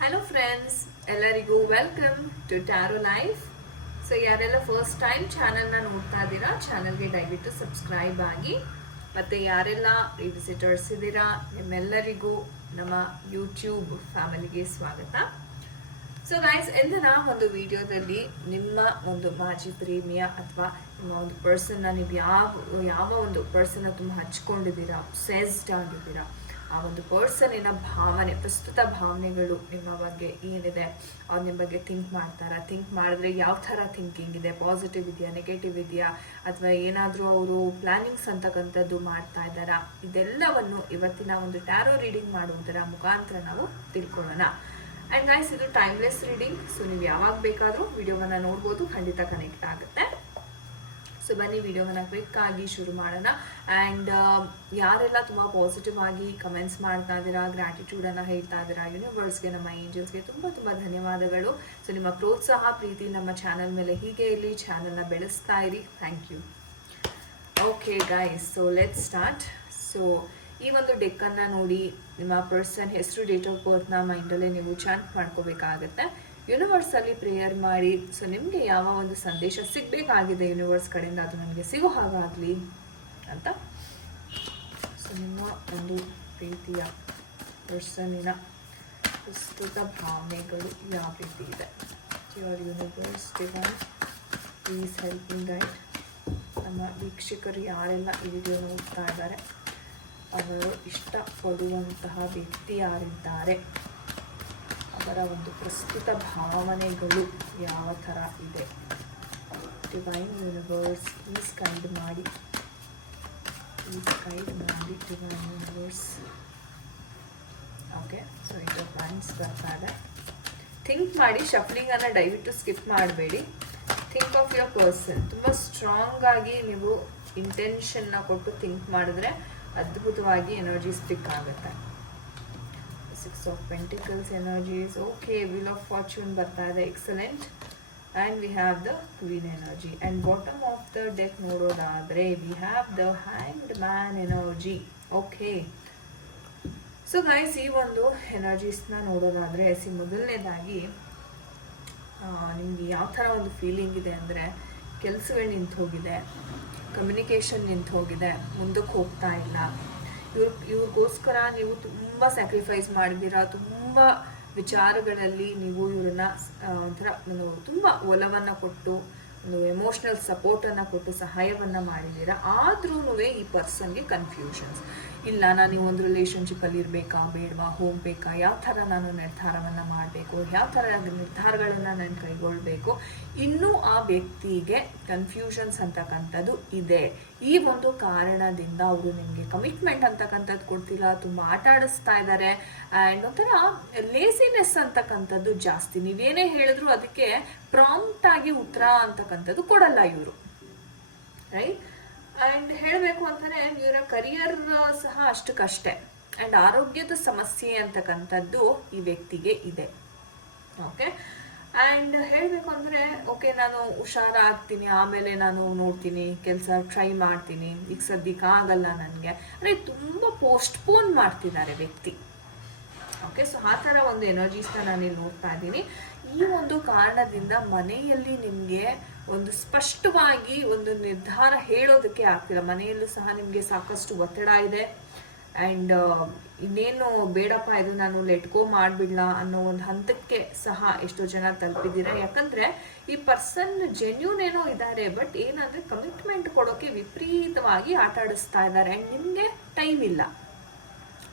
Hello friends, ಎಲ್ಲರಿಗೂ welcome to tarot life. So ಯಾರೆಲ್ಲ first time ಚಾನಲ್ನ ನೋಡ್ತಾ ಇದ್ದೀರಾ, ಚಾನಲ್ಗೆ ದಯವಿಟ್ಟು ಸಬ್ಸ್ಕ್ರೈಬ್ ಆಗಿ. ಮತ್ತು ಯಾರೆಲ್ಲ ವಿಸಿಟರ್ಸ್ ಇದ್ದೀರಾ, ನಿಮ್ಮೆಲ್ಲರಿಗೂ ನಮ್ಮ ಯೂಟ್ಯೂಬ್ ಫ್ಯಾಮಿಲಿಗೆ ಸ್ವಾಗತ. ಸೊ ಗೈಸ್, ಇಂದಿನ ಒಂದು ವಿಡಿಯೋದಲ್ಲಿ ನಿಮ್ಮ ಒಂದು ಮಾಜಿ ಪ್ರೇಮಿಯ ಅಥವಾ ನಿಮ್ಮ ಒಂದು ಪರ್ಸನ್ನ ನೀವು ಯಾವ ಒಂದು ಪರ್ಸನ್ನ ತುಂಬ ಹಚ್ಕೊಂಡಿದ್ದೀರಾ, ಸೆಸ್ಡ್ ಆಗಿದ್ದೀರಾ, ಆ ಒಂದು ಪರ್ಸನ್ನಿನ ಭಾವನೆ, ಪ್ರಸ್ತುತ ಭಾವನೆಗಳು ನಿಮ್ಮ ಬಗ್ಗೆ ಏನಿದೆ, ಅವ್ರು ನಿಮ್ಮ ಬಗ್ಗೆ ಥಿಂಕ್ ಮಾಡ್ತಾರಾ, ಥಿಂಕ್ ಮಾಡಿದ್ರೆ ಯಾವ ಥರ ಥಿಂಕಿಂಗ್ ಇದೆ, ಪಾಸಿಟಿವ್ ಇದೆಯಾ, ನೆಗೆಟಿವ್ ಇದೆಯಾ, ಅಥವಾ ಏನಾದರೂ ಅವರು ಪ್ಲಾನಿಂಗ್ಸ್ ಅಂತಕ್ಕಂಥದ್ದು ಮಾಡ್ತಾ ಇದ್ದಾರಾ, ಇದೆಲ್ಲವನ್ನು ಇವತ್ತಿನ ಒಂದು ಟ್ಯಾರೋ ರೀಡಿಂಗ್ ಮಾಡುವುದರ ಮುಖಾಂತರ ನಾವು ತಿಳ್ಕೊಳ್ಳೋಣ. ಆ್ಯಂಡ್ ಗೈಸ್, ಇದು ಟೈಮ್ಲೆಸ್ ರೀಡಿಂಗ್. ಸೊ ನೀವು ಯಾವಾಗ ಬೇಕಾದರೂ ವಿಡಿಯೋವನ್ನು ನೋಡ್ಬೋದು, ಖಂಡಿತ ಕನೆಕ್ಟ್ ಆಗುತ್ತೆ. ಸೊ ಬನ್ನಿ ವಿಡಿಯೋವನ್ನು ಕ್ವಿಕ್ಕಾಗಿ ಶುರು ಮಾಡೋಣ. ಆ್ಯಂಡ್ ಯಾರೆಲ್ಲ ತುಂಬ ಪಾಸಿಟಿವ್ ಆಗಿ ಕಮೆಂಟ್ಸ್ ಮಾಡ್ತಾ ಇದ್ದೀರಾ, ಗ್ರ್ಯಾಟಿಟ್ಯೂಡನ್ನು ಹೇಳ್ತಾ ಇದ್ದೀರಾ, ಯೂನಿವರ್ಸ್ಗೆ, ನಮ್ಮ ಏಂಜಲ್ಸ್ಗೆ ತುಂಬ ತುಂಬ ಧನ್ಯವಾದಗಳು. ಸೊ ನಿಮ್ಮ ಪ್ರೋತ್ಸಾಹ, ಪ್ರೀತಿ ನಮ್ಮ ಚಾನಲ್ ಮೇಲೆ ಹೀಗೆ ಇರಲಿ, ಚಾನಲ್ನ ಬೆಳೆಸ್ತಾ ಇರಿ. Thank you. Okay guys, so let start. So ಈ ಒಂದು ಡೆಕ್ಕನ್ನು ನೋಡಿ, ನಿಮ್ಮ ಪರ್ಸನ್ ಹೆಸರು, ಡೇಟ್ ಆಫ್ ಬರ್ತ್ನ ಮೈಂಡಲ್ಲೇ ನೀವು ಚಾಂಟ್ ಮಾಡ್ಕೋಬೇಕಾಗತ್ತೆ. ಯೂನಿವರ್ಸಲ್ಲಿ ಪ್ರೇಯರ್ ಮಾಡಿ. ಸೊ ನಿಮಗೆ ಯಾವ ಒಂದು ಸಂದೇಶ ಸಿಗಬೇಕಾಗಿದೆ ಯೂನಿವರ್ಸ್ ಕಡೆಯಿಂದ, ಅದು ನನಗೆ ಸಿಗೋ ಹಾಗಾಗಲಿ ಅಂತ. ಸೊ ನಿಮ್ಮ ಒಂದು ಪ್ರೀತಿಯ ಪರ್ಸನ್ನಿನ ಪ್ರಸ್ತುತ ಭಾವನೆಗಳು ಯಾವ ರೀತಿ ಇದೆ. Your universe divine please help me guide. ನಮ್ಮ ವೀಕ್ಷಕರು ಯಾರೆಲ್ಲ ಈ ವಿಡಿಯೋ ನೋಡ್ತಾ ಇದ್ದಾರೆ, ಅವರು ಇಷ್ಟಪಡುವಂತಹ ವ್ಯಕ್ತಿ ಯಾರಿದ್ದಾರೆ, ಅವರ ಒಂದು ಪ್ರಸ್ತುತ ಭಾವನೆಗಳು ಯಾವ ಥರ ಇದೆ. ಡಿವೈನ್ ಯೂನಿವರ್ಸ್ ಪ್ಲೀಸ್ ಗೈಡ್ ಮಾಡಿ, ಡಿವೈನ್ ಯೂನಿವರ್ಸ್. ಓಕೆ, ಸೊ ಇದು ಪಾಯಿಂಟ್ಸ್ ಬರ್ತಾ ಇದೆ. ಥಿಂಕ್ ಮಾಡಿ, ಶಫ್ಲಿಂಗನ್ನು ದಯವಿಟ್ಟು ಸ್ಕಿಪ್ ಮಾಡಬೇಡಿ. Think of your person. ತುಂಬ ಸ್ಟ್ರಾಂಗ್ ಆಗಿ ನೀವು ಇಂಟೆನ್ಷನ್ನ ಕೊಟ್ಟು ಥಿಂಕ್ ಮಾಡಿದ್ರೆ ಅದ್ಭುತವಾಗಿ ಎನರ್ಜೀಸ್ ಪಿಕ್ ಆಗುತ್ತೆ. 6 of Pentacles energies. Okay, Wheel of Fortune ಬರ್ತಾ ಇದೆ, excellent. And we have the queen energy. And bottom of the deck ನೋಡೋದಾದರೆ we have the hanged man energy. Okay, so guys, ಈ ಒಂದು ಎನರ್ಜೀಸ್ನ ನೋಡೋದಾದರೆ, ಮೊದಲನೇದಾಗಿ ನಿಮಗೆ ಯಾವ ಥರ ಒಂದು ಫೀಲಿಂಗ್ ಇದೆ ಅಂದರೆ, ಕೆಲಸಗಳು ನಿಂತು ಹೋಗಿದೆ, ಕಮ್ಯುನಿಕೇಷನ್ ನಿಂತು ಹೋಗಿದೆ, ಮುಂದಕ್ಕೆ ಹೋಗ್ತಾ ಇಲ್ಲ. ಇವ್ರಿಗೋಸ್ಕರ ನೀವು ತುಂಬ ಸ್ಯಾಕ್ರಿಫೈಸ್ ಮಾಡಿದ್ದೀರಾ, ತುಂಬ ವಿಚಾರಗಳಲ್ಲಿ ನೀವು ಇವ್ರನ್ನ ಒಂಥರ ತುಂಬ ಒಲವನ್ನು ಕೊಟ್ಟು, ಒಂದು ಎಮೋಷ್ನಲ್ ಸಪೋರ್ಟನ್ನು ಕೊಟ್ಟು ಸಹಾಯವನ್ನು ಮಾಡಿದ್ದೀರಾ. ಆದ್ರೂ ಈ ಪರ್ಸನ್ಗೆ ಕನ್ಫ್ಯೂಷನ್ಸ್ ಇಲ್ಲ. ನಾನು ಈ ಒಂದು ರಿಲೇಷನ್ಶಿಪ್ಪಲ್ಲಿ ಇರಬೇಕಾ, ಬೇಡವಾ, ಹೋಗಬೇಕಾ, ಯಾವ ಥರ ನಾನು ನಿರ್ಧಾರವನ್ನು ಮಾಡಬೇಕು, ಯಾವ ಥರ ನಿರ್ಧಾರಗಳನ್ನು ನಾನು ಕೈಗೊಳ್ಳಬೇಕು, ಇನ್ನೂ ಆ ವ್ಯಕ್ತಿಗೆ ಕನ್ಫ್ಯೂಷನ್ಸ್ ಅಂತಕ್ಕಂಥದ್ದು ಇದೆ. ಈ ಒಂದು ಕಾರಣದಿಂದ ಅವರು ನಿಮಗೆ ಕಮಿಟ್ಮೆಂಟ್ ಅಂತಕ್ಕಂಥದ್ದು ಕೊಡ್ತಿಲ್ಲ, ತುಂಬ ಆಟ ಆಡಿಸ್ತಾ ಇದ್ದಾರೆ. ಆ್ಯಂಡ್ ಒಂಥರ ಲೇಸಿನೆಸ್ ಅಂತಕ್ಕಂಥದ್ದು ಜಾಸ್ತಿ. ನೀವೇನೇ ಹೇಳಿದ್ರು ಅದಕ್ಕೆ ಪ್ರಾಂಪ್ಟ್ ಆಗಿ ಉತ್ತರ ಅಂತಕ್ಕಂಥದ್ದು ಕೊಡಲ್ಲ ಇವರು, ರೈಟ್. ಆ್ಯಂಡ್ ಹೇಳಬೇಕು ಅಂತಂದರೆ ಇವರ ಕರಿಯರ್ ಸಹ ಅಷ್ಟಕ್ಕಷ್ಟೇ. ಆ್ಯಂಡ್ ಆರೋಗ್ಯದ ಸಮಸ್ಯೆ ಅಂತಕ್ಕಂಥದ್ದು ಈ ವ್ಯಕ್ತಿಗೆ ಇದೆ. ಓಕೆ, ಆ್ಯಂಡ್ ಹೇಳಬೇಕು ಅಂದರೆ, ಓಕೆ ನಾನು ಹುಷಾರಾಗ್ತೀನಿ, ಆಮೇಲೆ ನಾನು ನೋಡ್ತೀನಿ, ಕೆಲಸ ಟ್ರೈ ಮಾಡ್ತೀನಿ, ಈಗ ಸದ್ಯಕ್ಕೆ ಆಗಲ್ಲ ನನಗೆ, ಅಂದರೆ ತುಂಬ ಪೋಸ್ಟ್ಪೋನ್ ಮಾಡ್ತಿದ್ದಾರೆ ವ್ಯಕ್ತಿ. ಓಕೆ, ಸೊ ಆ ಥರ ಒಂದು ಎನರ್ಜೀಸ್ನ ನಾನಿಲ್ಲಿ ನೋಡ್ತಾ ಇದ್ದೀನಿ. ಈ ಒಂದು ಕಾರಣದಿಂದ ಮನೆಯಲ್ಲಿ ನಿಮಗೆ ಒಂದು ಸ್ಪಷ್ಟವಾಗಿ ಒಂದು ನಿರ್ಧಾರ ಹೇಳೋದಕ್ಕೆ ಆಗ್ತಿಲ್ಲ. ಮನೆಯಲ್ಲೂ ಸಹ ನಿಮಗೆ ಸಾಕಷ್ಟು ಒತ್ತಡ ಇದೆ. ಆ್ಯಂಡ್ ಇನ್ನೇನು ಬೇಡಪ್ಪ, ಇದು ನಾನು ಲೆಟ್ಗೋ ಮಾಡಿಬಿಡ್ಲ ಅನ್ನೋ ಒಂದು ಹಂತಕ್ಕೆ ಸಹ ಎಷ್ಟೋ ಜನ ತಲುಪಿದ್ದೀರಾ. ಯಾಕಂದರೆ ಈ ಪರ್ಸನ್ ಜೆನ್ಯೂನ್ ಏನೋ ಇದ್ದಾರೆ, ಬಟ್ ಏನಂದರೆ ಕಮಿಟ್ಮೆಂಟ್ ಕೊಡೋಕ್ಕೆ ವಿಪರೀತವಾಗಿ ಆಟ ಆಡಿಸ್ತಾ ಇದ್ದಾರೆ. ಆ್ಯಂಡ್ ನಿಮಗೆ ಟೈಮ್ ಇಲ್ಲ,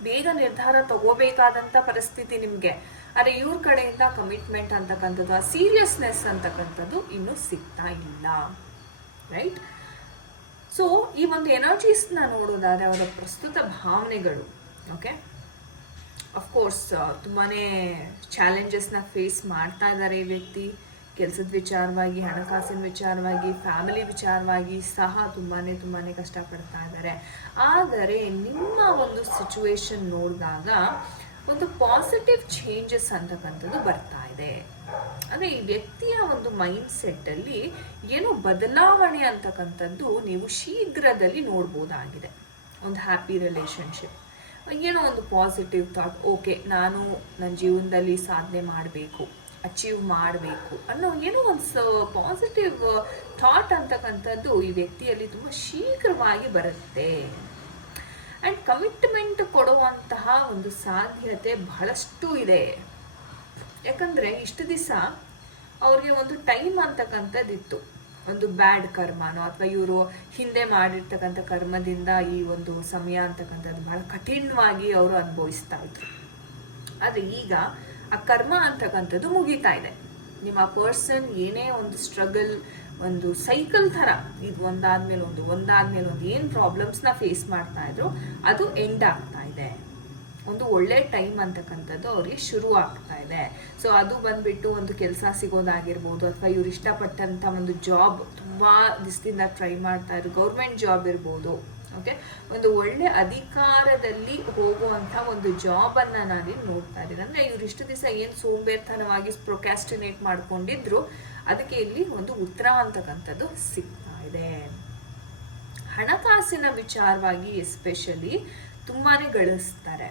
ಬೇಗ ನಿರ್ಧಾರ ತಗೋಬೇಕಾದಂಥ ಪರಿಸ್ಥಿತಿ ನಿಮಗೆ. ಆದರೆ ಇವ್ರ ಕಡೆಯಿಂದ ಕಮಿಟ್ಮೆಂಟ್ ಅಂತಕ್ಕಂಥದ್ದು, ಆ ಸೀರಿಯಸ್ನೆಸ್ ಅಂತಕ್ಕಂಥದ್ದು ಇನ್ನೂ ಸಿಗ್ತಾ ಇಲ್ಲ, ರೈಟ್. ಸೊ ಈ ಒಂದು ಎನರ್ಜೀಸ್ನ ನೋಡೋದಾದರೆ ಅವರ ಪ್ರಸ್ತುತ ಭಾವನೆಗಳು, ಓಕೆ, ಅಫ್ಕೋರ್ಸ್ ತುಂಬಾ ಚಾಲೆಂಜಸ್ನ ಫೇಸ್ ಮಾಡ್ತಾ ಇದ್ದಾರೆ ಈ ವ್ಯಕ್ತಿ. ಕೆಲಸದ ವಿಚಾರವಾಗಿ, ಹಣಕಾಸಿನ ವಿಚಾರವಾಗಿ, ಫ್ಯಾಮಿಲಿ ವಿಚಾರವಾಗಿ ಸಹ ತುಂಬಾ ಕಷ್ಟಪಡ್ತಾ ಇದ್ದಾರೆ. ಆದರೆ ನಿಮ್ಮ ಒಂದು ಸಿಚುವೇಶನ್ ನೋಡಿದಾಗ ಒಂದು ಪಾಸಿಟಿವ್ ಚೇಂಜಸ್ ಅಂತಕ್ಕಂಥದ್ದು ಬರ್ತಾ ಇದೆ. ಅಂದರೆ ಈ ವ್ಯಕ್ತಿಯ ಒಂದು ಮೈಂಡ್ ಸೆಟ್ಟಲ್ಲಿ ಏನೋ ಬದಲಾವಣೆ ಅಂತಕ್ಕಂಥದ್ದು ನೀವು ಶೀಘ್ರದಲ್ಲಿ ನೋಡ್ಬೋದಾಗಿದೆ. ಒಂದು ಹ್ಯಾಪಿ ರಿಲೇಷನ್ಶಿಪ್, ಏನೋ ಒಂದು ಪಾಸಿಟಿವ್ ಥಾಟ್, ಓಕೆ ನಾನು ನನ್ನ ಜೀವನದಲ್ಲಿ ಸಾಧನೆ ಮಾಡಬೇಕು, ಅಚೀವ್ ಮಾಡಬೇಕು ಅನ್ನೋ ಏನೋ ಒಂದು ಪಾಸಿಟಿವ್ ಥಾಟ್ ಅಂತಕ್ಕಂಥದ್ದು ಈ ವ್ಯಕ್ತಿಯಲ್ಲಿ ತುಂಬ ಶೀಘ್ರವಾಗಿ ಬರುತ್ತೆ. ಆ್ಯಂಡ್ ಕಮಿಟ್ಮೆಂಟ್ ಕೊಡುವಂತಹ ಒಂದು ಸಾಧ್ಯತೆ ಬಹಳಷ್ಟು ಇದೆ. ಯಾಕಂದರೆ ಇಷ್ಟು ದಿವಸ ಅವ್ರಿಗೆ ಒಂದು ಟೈಮ್ ಅಂತಕ್ಕಂಥದ್ದಿತ್ತು, ಒಂದು ಬ್ಯಾಡ್ ಕರ್ಮನೋ ಅಥವಾ ಇವರು ಹಿಂದೆ ಮಾಡಿರ್ತಕ್ಕಂಥ ಕರ್ಮದಿಂದ ಈ ಒಂದು ಸಮಯ ಅಂತಕ್ಕಂಥದ್ದು ಬಹಳ ಕಠಿಣವಾಗಿ ಅವರು ಅನುಭವಿಸ್ತಾ ಇದ್ರು. ಆದರೆ ಈಗ ಆ ಕರ್ಮ ಅಂತಕ್ಕಂಥದ್ದು ಮುಗೀತಾ ಇದೆ. ನಿಮ್ಮ ಪರ್ಸನ್ ಏನೇ ಒಂದು ಸ್ಟ್ರಗಲ್, ಒಂದು ಸೈಕಲ್ ಥರ ಇದು ಒಂದಾದ್ಮೇಲೆ ಒಂದು ಏನು ಪ್ರಾಬ್ಲಮ್ಸ್ನ ಫೇಸ್ ಮಾಡ್ತಾ ಇದ್ರು ಅದು ಎಂಡ್ ಆಗ್ತಾ ಇದೆ. ಒಂದು ಒಳ್ಳೆ ಟೈಮ್ ಅಂತಕ್ಕಂಥದ್ದು ಅವ್ರಿಗೆ ಶುರು ಆಗ್ತಾ ಇದೆ. ಸೊ ಅದು ಬಂದ್ಬಿಟ್ಟು ಒಂದು ಕೆಲಸ ಸಿಗೋದಾಗಿರ್ಬೋದು, ಅಥವಾ ಇವ್ರು ಇಷ್ಟಪಟ್ಟಂಥ ಒಂದು ಜಾಬ್ ತುಂಬ ದಿವಸದಿಂದ ಟ್ರೈ ಮಾಡ್ತಾ ಇದ್ರು, ಗೌರ್ಮೆಂಟ್ ಜಾಬ್ ಇರ್ಬೋದು. ಓಕೆ, ಒಂದು ಒಳ್ಳೆ ಅಧಿಕಾರದಲ್ಲಿ ಹೋಗುವಂಥ ಒಂದು ಜಾಬನ್ನು ನಾನಿಲ್ಲಿ ನೋಡ್ತಾ ಇದ್ದೀನಿ. ಅಂದರೆ ಇವ್ರು ಇಷ್ಟು ದಿವಸ ಏನು ಸೋಂಬೇರ್ತನವಾಗಿ ಪ್ರೊಕ್ಯಾಸ್ಟಿನೇಟ್ ಮಾಡ್ಕೊಂಡಿದ್ರು ಅದಕ್ಕೆ ಇಲ್ಲಿ ಒಂದು ಉತ್ತರ ಅಂತಕ್ಕಂಥದ್ದು ಸಿಗ್ತಾ ಇದೆ. ಹಣಕಾಸಿನ ವಿಚಾರವಾಗಿ ಎಸ್ಪೆಷಲಿ ತುಂಬಾ ಗಳಿಸ್ತಾರೆ.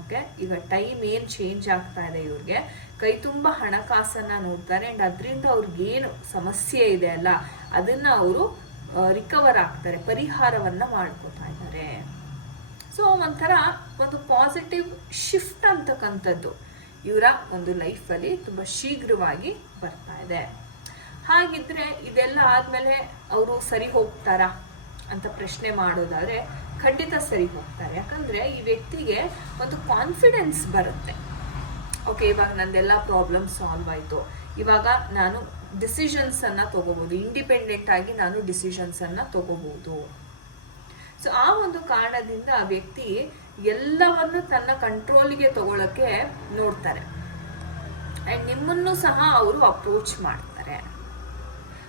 ಓಕೆ, ಈಗ ಟೈಮ್ ಏನು ಚೇಂಜ್ ಆಗ್ತಾ ಇದೆ, ಇವ್ರಿಗೆ ಕೈ ತುಂಬ ಹಣಕಾಸನ್ನು ನೋಡ್ತಾರೆ. ಆ್ಯಂಡ್ ಅದರಿಂದ ಅವ್ರಿಗೇನು ಸಮಸ್ಯೆ ಇದೆ ಅಲ್ಲ ಅದನ್ನು ಅವರು ರಿಕವರ್ ಆಗ್ತಾರೆ, ಪರಿಹಾರವನ್ನು ಮಾಡ್ಕೋತಾ ಇದ್ದಾರೆ. ಸೊ ಒಂಥರ ಒಂದು ಪಾಸಿಟಿವ್ ಶಿಫ್ಟ್ ಅಂತಕ್ಕಂಥದ್ದು ಇವರ ಒಂದು ಲೈಫಲ್ಲಿ ತುಂಬ ಶೀಘ್ರವಾಗಿ ಬರ್ತಾ ಇದೆ. ಹಾಗಿದ್ರೆ ಇದೆಲ್ಲ ಆದಮೇಲೆ ಅವರು ಸರಿ ಹೋಗ್ತಾರಾ ಅಂತ ಪ್ರಶ್ನೆ ಮಾಡೋದಾದರೆ ಖಂಡಿತ ಸರಿ ಹೋಗ್ತಾರೆ. ಯಾಕಂದರೆ ಈ ವ್ಯಕ್ತಿಗೆ ಒಂದು ಕಾನ್ಫಿಡೆನ್ಸ್ ಬರುತ್ತೆ. ಓಕೆ, ಇವಾಗ ನಂದೆಲ್ಲ ಪ್ರಾಬ್ಲಮ್ ಸಾಲ್ವ್ ಆಯಿತು, ಇವಾಗ ನಾನು ಡಿಸಿಷನ್ಸನ್ನು ತಗೋಬೋದು, ಇಂಡಿಪೆಂಡೆಂಟ್ ಆಗಿ ನಾನು ಡಿಸಿಷನ್ಸನ್ನು ತಗೋಬೋದು. ಸೊ ಆ ಒಂದು ಕಾರಣದಿಂದ ಆ ವ್ಯಕ್ತಿ ಎಲ್ಲವನ್ನು ತನ್ನ ಕಂಟ್ರೋಲಿಗೆ ತಗೊಳ್ಳೋಕ್ಕೆ ನೋಡ್ತಾರೆ. ಆ್ಯಂಡ್ ನಿಮ್ಮನ್ನು ಸಹ ಅವರು ಅಪ್ರೋಚ್ ಮಾಡ್ತಾರೆ.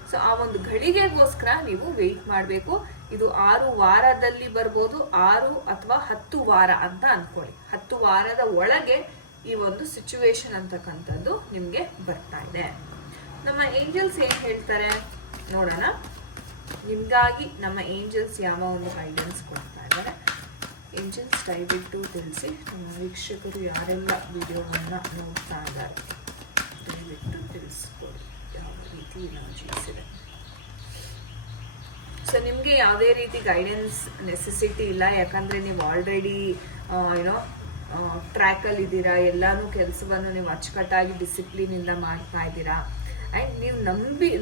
ಸೊ ಆ ಒಂದು ಘಳಿಗೆಗೋಸ್ಕರ ನೀವು ವೆಯ್ಟ್ ಮಾಡಬೇಕು. ಇದು 6 ವಾರದಲ್ಲಿ ಬರ್ಬೋದು, 6 ಅಥವಾ 10 ವಾರ ಅಂತ ಅಂದ್ಕೊಳ್ಳಿ. 10 ವಾರದ ಒಳಗೆ ಈ ಒಂದು ಸಿಚುವೇಶನ್ ಅಂತಕ್ಕಂಥದ್ದು ನಿಮಗೆ ಬರ್ತಾ ಇದೆ. ನಮ್ಮ ಏಂಜಲ್ಸ್ ಏನು ಹೇಳ್ತಾರೆ ನೋಡೋಣ. ನಿಮಗಾಗಿ ನಮ್ಮ ಏಂಜಲ್ಸ್ ಯಾವ ಒಂದು ಗೈಡೆನ್ಸ್ ಕೊಡ್ತಾ ಇದ್ದಾರೆ. ಏಂಜಲ್ಸ್ ದಯವಿಟ್ಟು ತಿಳಿಸಿ, ನಮ್ಮ ವೀಕ್ಷಕರು ಯಾರೆಲ್ಲ ವಿಡಿಯೋವನ್ನು ನೋಡ್ತಾ ಇದ್ದಾರೆ ದಯವಿಟ್ಟು ತಿಳಿಸ್ಕೊಡಿ ಯಾವ ರೀತಿ ಎನರ್ಜೀಸ್ ಇದೆ. ಸೊ ನಿಮಗೆ ಯಾವುದೇ ರೀತಿ ಗೈಡೆನ್ಸ್ ನೆಸೆಸಿಟಿ ಇಲ್ಲ, ಯಾಕಂದರೆ ನೀವು ಆಲ್ರೆಡಿ ಏನೋ ಟ್ರ್ಯಾಕಲ್ಲಿ ಇದ್ದೀರಾ, ಎಲ್ಲನೂ ಕೆಲಸವನ್ನು ನೀವು ಅಚ್ಚುಕಟ್ಟಾಗಿ ಡಿಸಿಪ್ಲಿನಿಂದ ಮಾಡ್ತಾ ಇದ್ದೀರಾ. ಆ್ಯಂಡ್ ನೀವು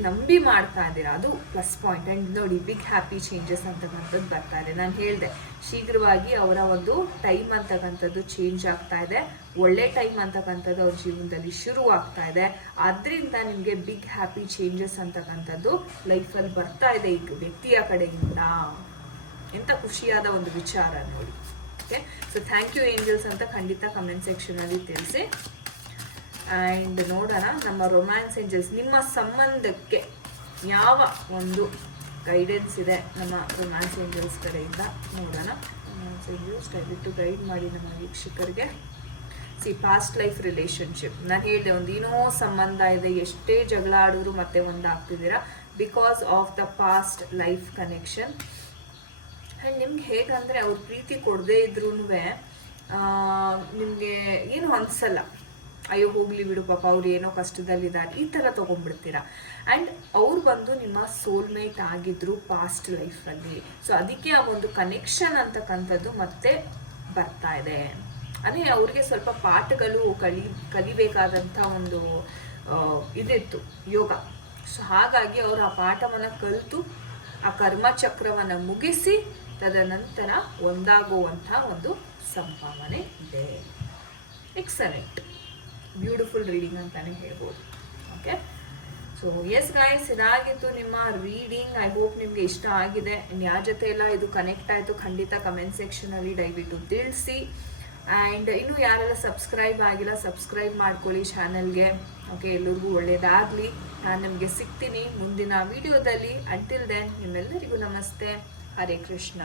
ನಂಬಿ ಮಾಡ್ತಾ ಇದ್ದೀರಾ, ಅದು ಪ್ಲಸ್ ಪಾಯಿಂಟ್. ಆ್ಯಂಡ್ ನೋಡಿ, ಬಿಗ್ ಹ್ಯಾಪಿ ಚೇಂಜಸ್ ಅಂತಕ್ಕಂಥದ್ದು ಬರ್ತಾ ಇದೆ. ನಾನು ಹೇಳಿದೆ ಶೀಘ್ರವಾಗಿ ಅವರ ಒಂದು ಟೈಮ್ ಅಂತಕ್ಕಂಥದ್ದು ಚೇಂಜ್ ಆಗ್ತಾ ಇದೆ, ಒಳ್ಳೆ ಟೈಮ್ ಅಂತಕ್ಕಂಥದ್ದು ಅವ್ರ ಜೀವನದಲ್ಲಿ ಶುರು ಆಗ್ತಾ ಇದೆ. ಆದ್ದರಿಂದ ನಿಮಗೆ ಬಿಗ್ ಹ್ಯಾಪಿ ಚೇಂಜಸ್ ಅಂತಕ್ಕಂಥದ್ದು ಲೈಫಲ್ಲಿ ಬರ್ತಾ ಇದೆ ಈ ವ್ಯಕ್ತಿಯ ಕಡೆಯಿಂದ. ಎಂಥ ಖುಷಿಯಾದ ಒಂದು ವಿಚಾರ ನೋಡಿ. Okay, so thank you angels ಅಂತ ಖಂಡಿತ ಕಮೆಂಟ್ ಸೆಕ್ಷನಲ್ಲಿ ತಿಳಿಸಿ. ಆ್ಯಂಡ್ ನೋಡೋಣ ನಮ್ಮ ರೊಮ್ಯಾನ್ಸ್ ಏಂಜಲ್ಸ್ ನಿಮ್ಮ ಸಂಬಂಧಕ್ಕೆ ಯಾವ ಒಂದು ಗೈಡೆನ್ಸ್ ಇದೆ ನಮ್ಮ ರೊಮ್ಯಾನ್ಸ್ ಏಂಜಲ್ಸ್ ಕಡೆಯಿಂದ ನೋಡೋಣ. ರೊಮ್ಯಾನ್ಸ್ ಏಂಜಲ್ಸ್ ದಯವಿಟ್ಟು ಗೈಡ್ ಮಾಡಿ ನಮ್ಮ ವೀಕ್ಷಕರಿಗೆ. ಪಾಸ್ಟ್ ಲೈಫ್ ರಿಲೇಶನ್ಶಿಪ್ ನಾನು ಹೇಳಿದೆ, ಒಂದು ಏನೋ ಸಂಬಂಧ ಇದೆ, ಎಷ್ಟೇ ಜಗಳ ಆಡಿದ್ರು ಮತ್ತೆ ಒಂದಾಗ್ತಿದ್ದೀರಾ because of the past life connection. And ನಿಮ್ಗೆ ಹೇಗಂದರೆ ಅವ್ರು ಪ್ರೀತಿ ಕೊಡದೇ ಇದ್ರೂ ನಿಮಗೆ ಏನು ಅನಿಸಲ್ಲ, ಅಯ್ಯೋ ಹೋಗ್ಲಿ ಬಿಡು ಪಾಪ ಅವ್ರು ಏನೋ ಕಷ್ಟದಲ್ಲಿದ್ದಾರೆ, ಈ ಥರ ತೊಗೊಂಡ್ಬಿಡ್ತೀರಾ. ಆ್ಯಂಡ್ ಅವ್ರು ಬಂದು ನಿಮ್ಮ ಸೋಲ್ಮೇಟ್ ಆಗಿದ್ರು ಪಾಸ್ಟ್ ಲೈಫಲ್ಲಿ. ಸೊ ಅದಕ್ಕೆ ಆ ಒಂದು ಕನೆಕ್ಷನ್ ಅಂತಕ್ಕಂಥದ್ದು ಮತ್ತೆ ಬರ್ತಾ ಇದೆ. ಅಂದರೆ ಅವ್ರಿಗೆ ಸ್ವಲ್ಪ ಪಾಠಗಳು ಕಲಿಬೇಕಾದಂಥ ಒಂದು ಇದಿತ್ತು ಯೋಗ. ಸೊ ಹಾಗಾಗಿ ಅವರು ಆ ಪಾಠವನ್ನು ಕಲಿತು ಆ ಕರ್ಮಚಕ್ರವನ್ನು ಮುಗಿಸಿ ತದನಂತರ ಒಂದಾಗುವಂಥ ಒಂದು ಸಂಭಾವನೆ ಇದೆ. ಎಕ್ಸಲೆಂಟ್, ಬ್ಯೂಟಿಫುಲ್ ರೀಡಿಂಗ್ ಅಂತಾನೆ ಹೇಳ್ಬೋದು. ಓಕೆ, ಸೊ ಎಸ್ ಗಾಯ್ಸ್, ಇದಾಗಿತ್ತು ನಿಮ್ಮ ರೀಡಿಂಗ್. ಐ ಹೋಪ್ ನಿಮಗೆ ಇಷ್ಟ ಆಗಿದೆ. ಯಾರ ಜೊತೆ ಎಲ್ಲ ಇದು ಕನೆಕ್ಟ್ ಆಯಿತು ಖಂಡಿತ ಕಮೆಂಟ್ ಸೆಕ್ಷನಲ್ಲಿ ದಯವಿಟ್ಟು ತಿಳಿಸಿ. ಆ್ಯಂಡ್ ಇನ್ನೂ ಯಾರೆಲ್ಲ ಸಬ್ಸ್ಕ್ರೈಬ್ ಆಗಿಲ್ಲ ಸಬ್ಸ್ಕ್ರೈಬ್ ಮಾಡ್ಕೊಳ್ಳಿ ಚಾನಲ್ಗೆ. ಓಕೆ, ಎಲ್ಲರಿಗೂ ಒಳ್ಳೆಯದಾಗಲಿ. ನಾನು ನಿಮಗೆ ಸಿಗ್ತೀನಿ ಮುಂದಿನ ವಿಡಿಯೋದಲ್ಲಿ. ಅಂಟಿಲ್ ದೆನ್ ನಿಮ್ಮೆಲ್ಲರಿಗೂ ನಮಸ್ತೆ. ಹರೇ ಕೃಷ್ಣ.